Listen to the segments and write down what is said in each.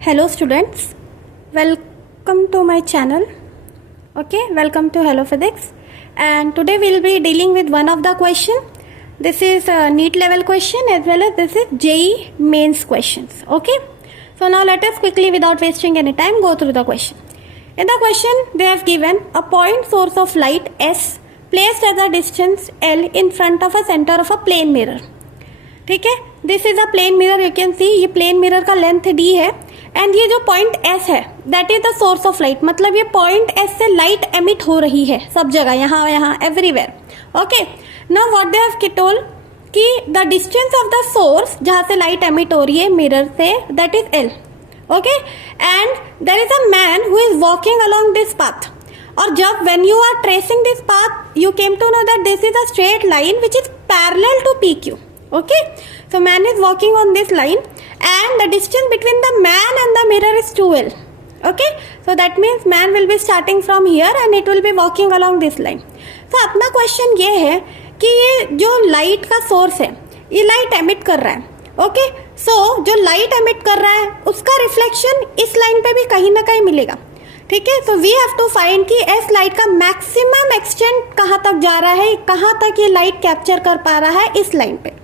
Hello students, welcome to my channel. Okay, welcome to Hello Physics. And today we'll be dealing with one of the question. This is a NEET level question as well as this is JEE mains questions. Okay, so now let us quickly without wasting any time go through the question. In the question they have given a point source of light S placed at the distance L in front of a center of a plane mirror. ठीक है, this is a plane mirror. You can see ये plane mirror का length D है and ये जो point S है that is the source of light. मतलब ये पॉइंट S से लाइट एमिट हो रही है सब जगह, यहाँ everywhere. Okay, now what they have told कि the distance of the source जहाँ से लाइट एमिट हो रही है मिरर से that is L. Okay, and there is a man who is walking along this path. और जब when you are tracing this path you came to know that this is a straight line which is parallel to PQ. Okay, so man is walking on this line and the distance between the man and the mirror is 2L. Okay, so that means man will be starting from here and it will be walking along this line. So अपना question ये है कि ये जो light का source है ये light emit कर रहा है. ओके, सो जो लाइट एमिट कर रहा है उसका रिफ्लेक्शन इस लाइन पे भी कहीं ना कहीं मिलेगा. ठीक है, so we have to find कि एस लाइट का मैक्सिमम एक्सटेंट कहाँ तक जा रहा है, कहाँ तक ये लाइट कैप्चर कर पा रहा है इस लाइन पे.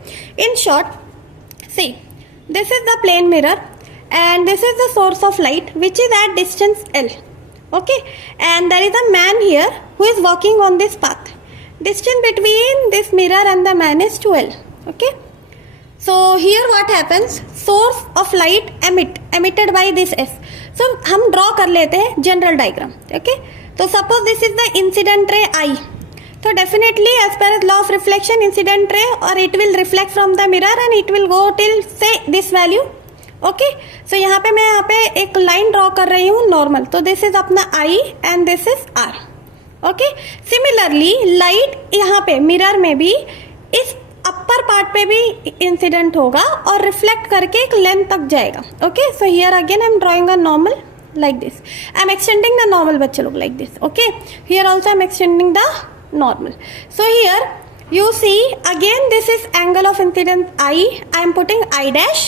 In short, see, this is the plane mirror and this is the source of light which is at distance L. Okay, and there is a man here who is walking on this path. Distance between this mirror and the man is 2L. Okay, so here what happens, source of light emitted by this S. So हम draw कर लेते हैं general diagram. Okay, तो suppose this is the incident ray I. तो definitely as per law of reflection incident ray और it will reflect from the mirror and it will go till say this value. Okay, so यहाँ पे मैं यहाँ पे एक line draw कर रही हूँ नॉर्मल. तो दिस इज अपना I and this is R. Okay, similarly light यहाँ पे मिरर में भी इस अपर पार्ट पे भी इंसिडेंट होगा और रिफ्लेक्ट करके एक लेंथ तक जाएगा. Okay, so here again I am drawing a normal like this. I am extending the normal बच्चे लोग like this. Okay, here also I am extending the normal. So here you see again this is angle of incidence I am putting I dash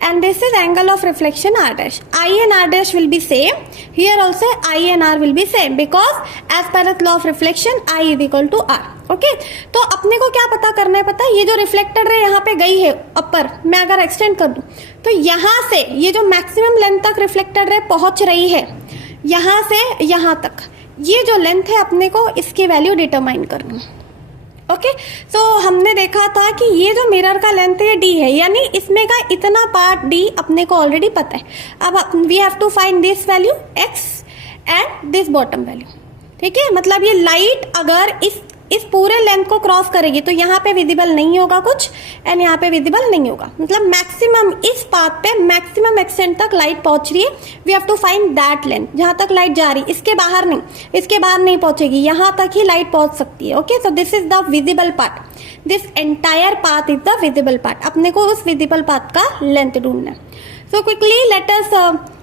and this is angle of reflection R dash. I and R dash will be same. Here also I and R will be same because as per the law of reflection I is equal to R. Okay, तो अपने को क्या पता करना है, पता है ये जो रिफ्लेक्टेड रे यहाँ पे गई है अपर, मैं अगर एक्सटेंड कर दूं तो यहाँ से ये जो मैक्सिमम लेंथ तक रिफ्लेक्टेड रे पहुंच रही है यहाँ से यहाँ तक, ये जो लेंथ है अपने को इसकी वैल्यू डिटरमाइन करनी है. ओके, सो हमने देखा था कि ये जो मिरर का लेंथ है D है, यानी इसमें का इतना पार्ट D अपने को ऑलरेडी पता है. अब we have to find this value X and this bottom value. ठीक है, मतलब ये लाइट अगर इस पूरे लेंथ को क्रॉस करेगी तो यहाँ पे विजिबल नहीं होगा कुछ एंड यहाँ पे विजिबल नहीं होगा. मतलब मैक्सिमम इस पाथ पे मैक्सिमम एक्सटेंट तक लाइट पहुंच रही है. We have to find that length जहाँ तक लाइट जा रही है, इसके बाहर नहीं पहुंचेगी, यहाँ तक ही लाइट पहुंच सकती है. Okay, so this is the visible part. This entire path is the visible part. अपने को उस विजिबल पाथ का लेंथ ढूंढना है. So quickly let us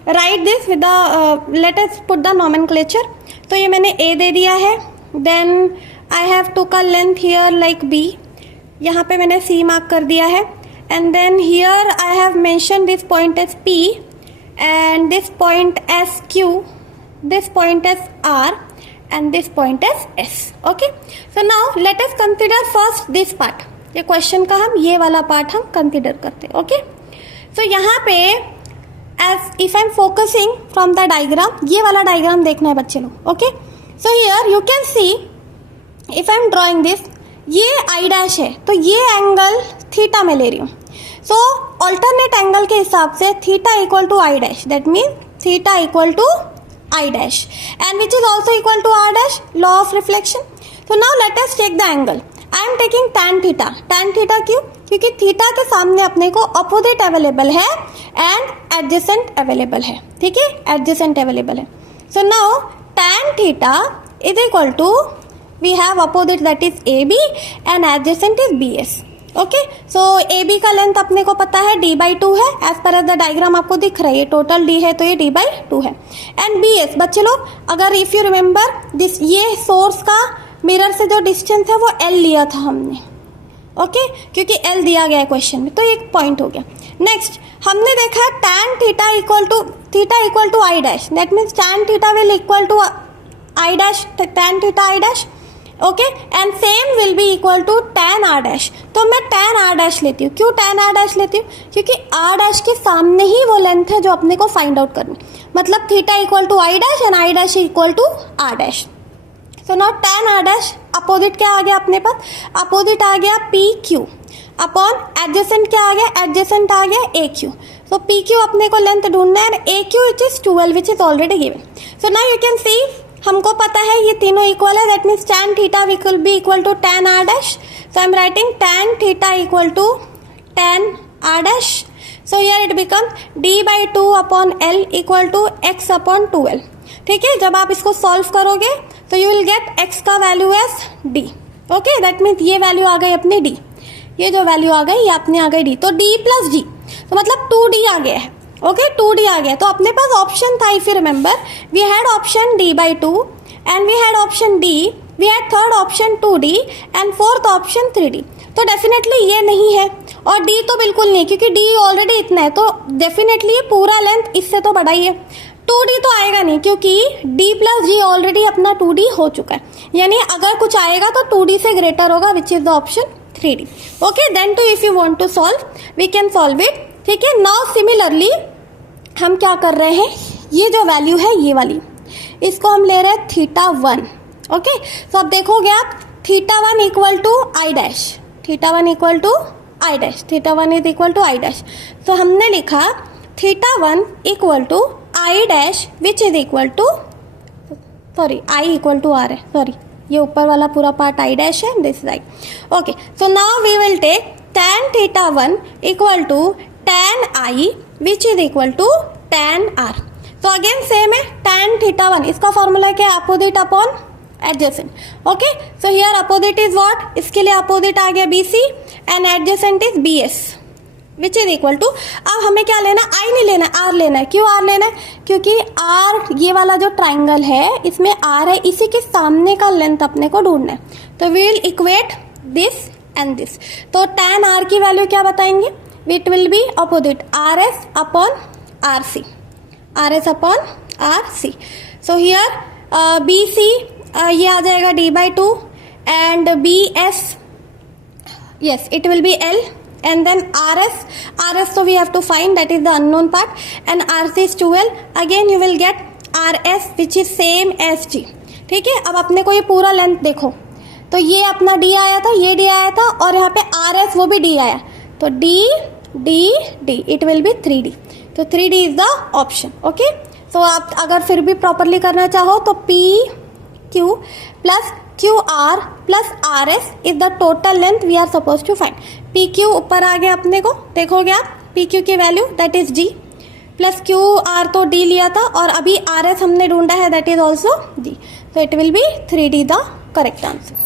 right this with the let us put the nomenclature. तो ये मैंने A दे दिया है, then I have took a length here like B. यहाँ पे मैंने C मार्क कर दिया है and then here I have mentioned this point as P and this point as Q, this point as R and this point as S. Okay, so now let us consider first this part. ये question का हम ये वाला part हम consider करते हैं. Okay, so यहाँ पे as if I am focusing from the diagram, ये वाला diagram देखना है बच्चे लोग. Okay, so here you can see if I am drawing this, ये I डैश है तो ये एंगल थीटा में ले रही हूँ. सो ऑल्टरनेट एंगल के हिसाब से theta equal to I dash, that mean theta equal to I dash and which is also equal to R dash, law of reflection. So now let us take the angle. I am taking tan theta. tan theta क्यों? क्योंकि theta के सामने अपने को opposite available है and adjacent available है. ठीक है, एडजेसेंट अवेलेबल है. So now tan theta is equal to we have opposite that is AB and adjacent is BS. Okay, so AB का लेंथ अपने को पता है D/2 है. As per as the diagram आपको दिख रहा है, ये टोटल D है तो ये D/2 है. एंड BS बच्चे लोग अगर इफ यू रिमेम्बर दिस, ये सोर्स का मिरर से जो डिस्टेंस है वो L लिया था हमने. ओके, क्योंकि L दिया गया है क्वेश्चन में, तो एक पॉइंट हो गया. नेक्स्ट हमने देखा tan theta equal to theta equal to I dash, that means tan theta will equal to I dash, tan theta I dash, okay, and same will be equal to tan r dash. तो मैं tan r dash लेती हूँ। क्यों tan r dash लेती हूँ? क्योंकि r dash के सामने ही वो लेंथ है जो अपने को फाइंड आउट करनी, मतलब theta equal to I dash and I dash equal to r dash. So now tan r dash opposite क्या आ गया अपने पास? अपोजिट आ गया PQ अपॉन एडजेसेंट क्या आ गया? एडजेसेंट आ गया AQ। सो PQ अपने को लेंथ ढूंढना है, AQ which is 12 which is already given. So now you can see हमको पता है ये तीनों इक्वल है, that means tan theta will be equal to tan r dash. So I am writing tan theta equal to tan r dash. So here it becomes d by 2 upon l equal to x upon 2l। ठीक है, जब आप इसको solve करोगे तो you will gate x का value as d। Okay, that means ये value आ गई अपनी d, ये जो वैल्यू आ गई ये अपने आ गई d, तो d प्लस g, तो मतलब 2d आ गया है। ओके, 2d आ गया। तो अपने पास ऑप्शन था, if you remember we had option d by 2 and we had option d, we had third option 2d and fourth option 3d। तो डेफिनेटली ये नहीं है और d तो बिल्कुल नहीं, क्योंकि d ऑलरेडी इतना है, तो डेफिनेटली ये पूरा लेंथ इससे तो बड़ा ही है। 2d तो आएगा नहीं, क्योंकि d प्लस g ऑलरेडी अपना 2d हो चुका है, यानी अगर कुछ आएगा तो 2d से ग्रेटर होगा, which is the option 3d। Okay, then too if you want to solve we can solve it. ठीक है, नाउ सिमिलरली हम क्या कर रहे हैं, ये जो वैल्यू है ये वाली, इसको हम ले रहे हैं थीटा 1। ओके, तो अब देखोगे आप theta 1 equal to I dash, theta 1 equal to I dash, theta 1 is equal to I dash. तो हमने लिखा theta 1 equal to I dash which is equal to, sorry I equal to R है, sorry ये ऊपर वाला पूरा part I dash है, this is I. Okay, so now we will take tan theta 1 equal to tan i which is equal to tan r। तो again same है, tan theta 1 इसका formula क्या है? Opposite upon adjacent. Okay, so here opposite is what? इसके लिए opposite आ गया BC and adjacent is BS which is equal to, अब हमें क्या लेना? I नहीं लेना, R लेना है। क्यों R लेना है? क्योंकि R ये वाला जो ट्राइंगल है इसमें R है, इसी के सामने का लेंथ अपने को ढूंढना है। तो we will equate this and this. तो tan R की वैल्यू क्या बताएंगे? It will be opposite RS upon RC, RS upon RC. So here BC ये आ जाएगा d by 2 and BS, yes it will be L, and then RS so we have to find, that is the unknown part, and RC is 2L. Again you will get RS which is same as G। ठीक है, अब अपने को ये पूरा length देखो, तो ये अपना D आया था, ये D आया था, और यहाँ पे RS वो भी D आया, तो D it will be 3D। तो 3D is the option. Okay, so आप अगर फिर भी प्रॉपरली करना चाहो तो PQ plus QR plus RS is the total length we are suppose to find. PQ ऊपर आ गया अपने को, देखोगे आप PQ की value that is G, plus QR तो D लिया था, और अभी RS हमने ढूंढा है दैट इज ऑल्सो D। तो it will be 3D the correct answer.